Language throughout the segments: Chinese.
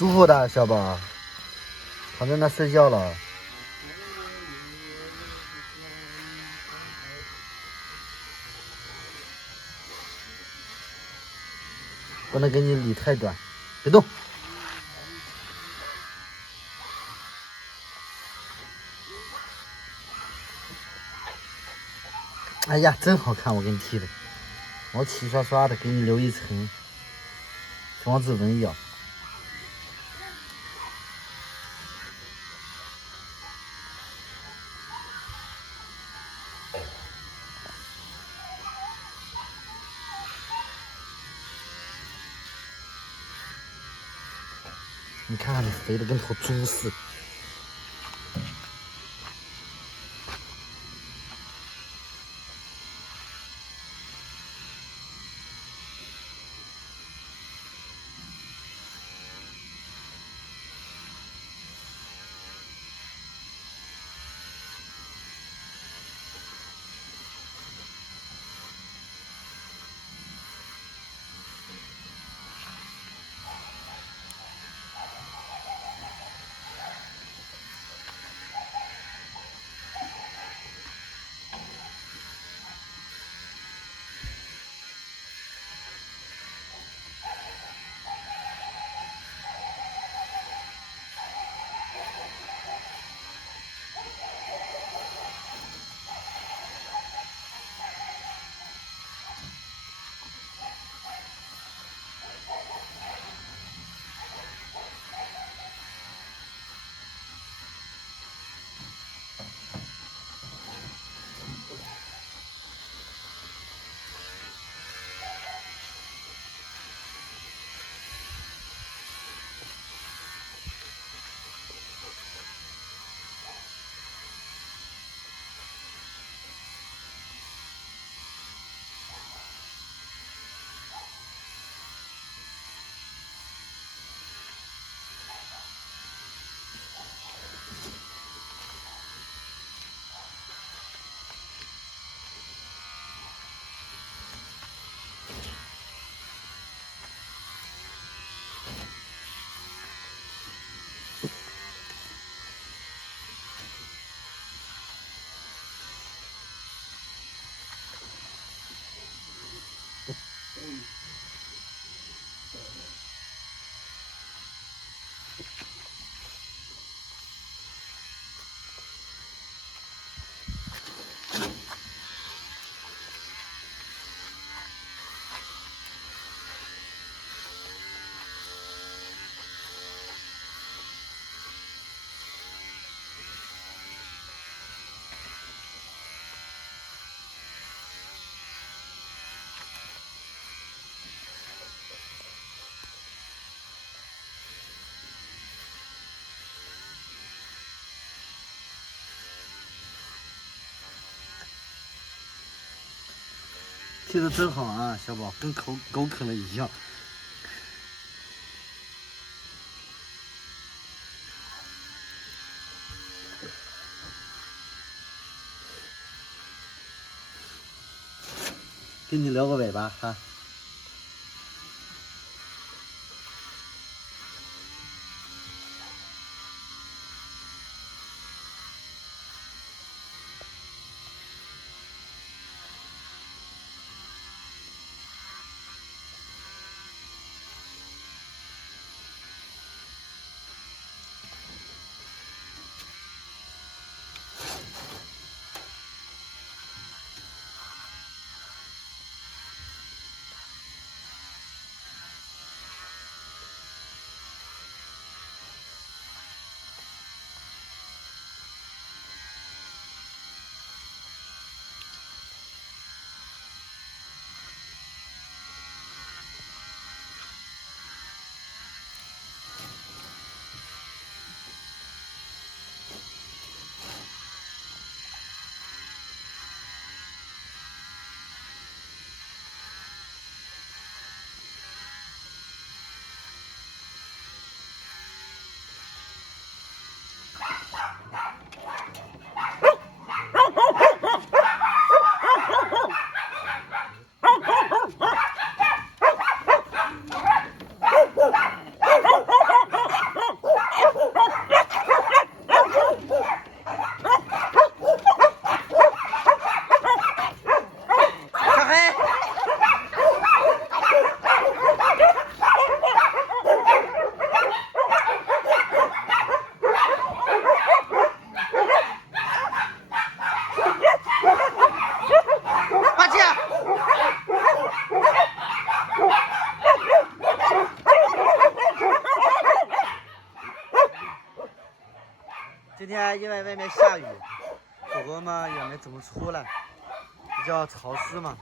舒服的小宝，躺在那睡觉了。不能给你理太短，别动。哎呀，真好看！我给你剃的，我齐刷刷的给你留一层双指纹一样。你看看你肥的跟头猪似的。剃的真好啊，小宝，跟狗啃了一样。给你留个尾巴哈。外面下雨，狗狗嘛也没怎么出来，比较潮湿嘛。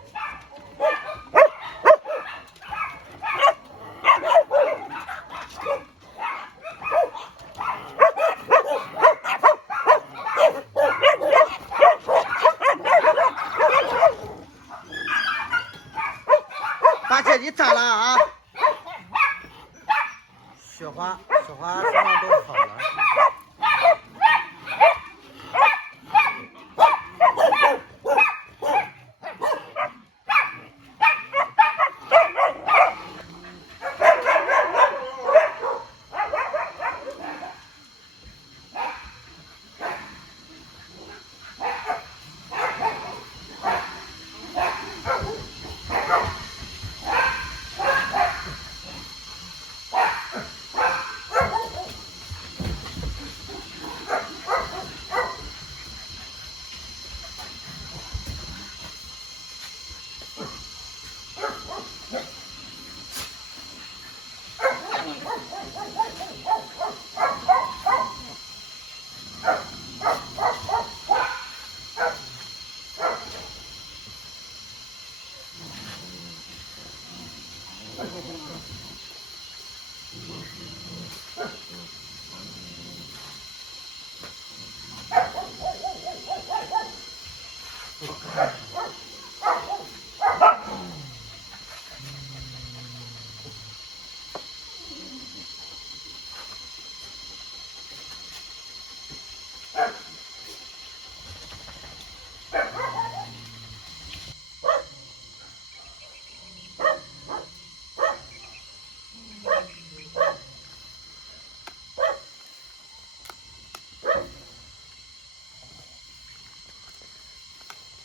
大姐，你咋了啊？雪花身上都好了。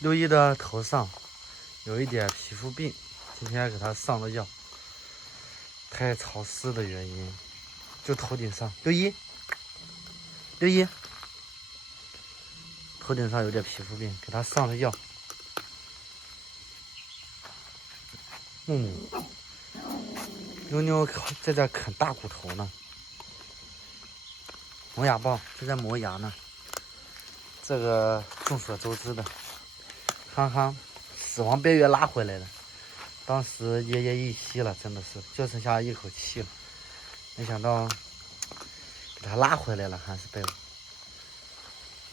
六一的头上有一点皮肤病，今天给他上了药。太潮湿的原因，就头顶上。六一，头顶上有点皮肤病，给他上了药。木木，妞妞在这啃大骨头呢，磨牙棒就在磨牙呢。这个众所周知的。憨憨死亡边缘拉回来了，当时奄奄一息了，真的是就剩下一口气了。没想到给他拉回来了，还是被我。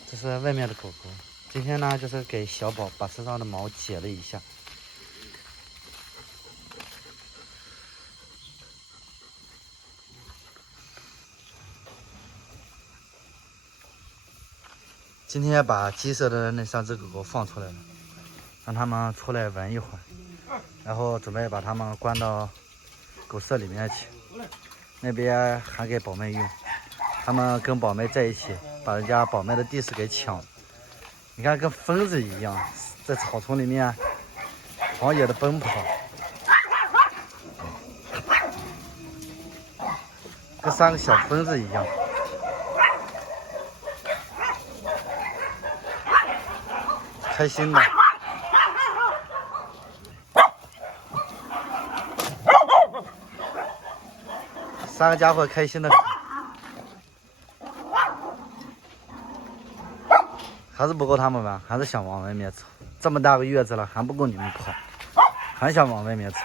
这是外面的狗狗，今天呢就是给小宝把身上的毛解了一下。今天把鸡舍的那3只狗狗放出来了。让他们出来闻一会儿，然后准备把它们关到狗舍里面去。那边还给宝妹用，他们跟宝妹在一起，把人家宝妹的地势给抢了。你看，跟疯子一样，在草丛里面狂野的奔跑，跟3个小疯子一样。开心的。3个家伙开心的，还是不够他们玩，还是想往外面走。这么大个月子了，还不够你们跑，还想往外面走。